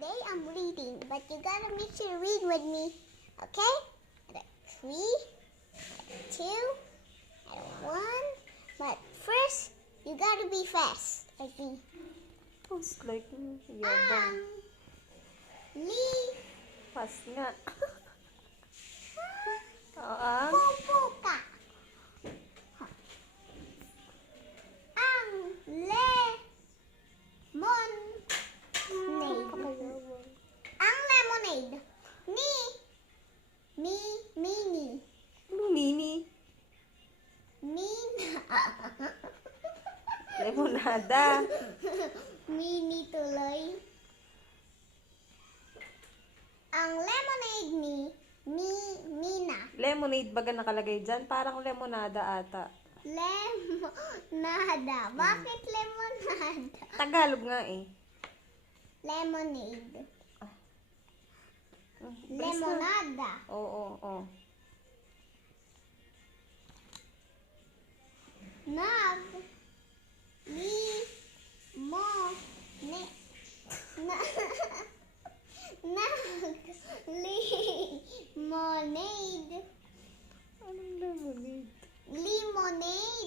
Today I'm reading, but you gotta make sure to read with me, okay? I got 3, I got 2, I got 1. But first, you gotta be fast, like me. Post like yabang. Li, Fast nga. Ang pupuka. Ang lemonade. Ang lemonade. Mini. Mini. Mina. Lemonada. Mini tuloy. Ang lemonade ni Mina. Lemonade baga nakalagay dyan? Parang lemonada ata. Lemonada. Bakit lemonada? Tagalog nga eh. Lemonade. Bilis na. Lemonada. Oo. Nag. Li. Mo. Ne. Na. Nag. Lemonade. Anong lemonade? Lemonade.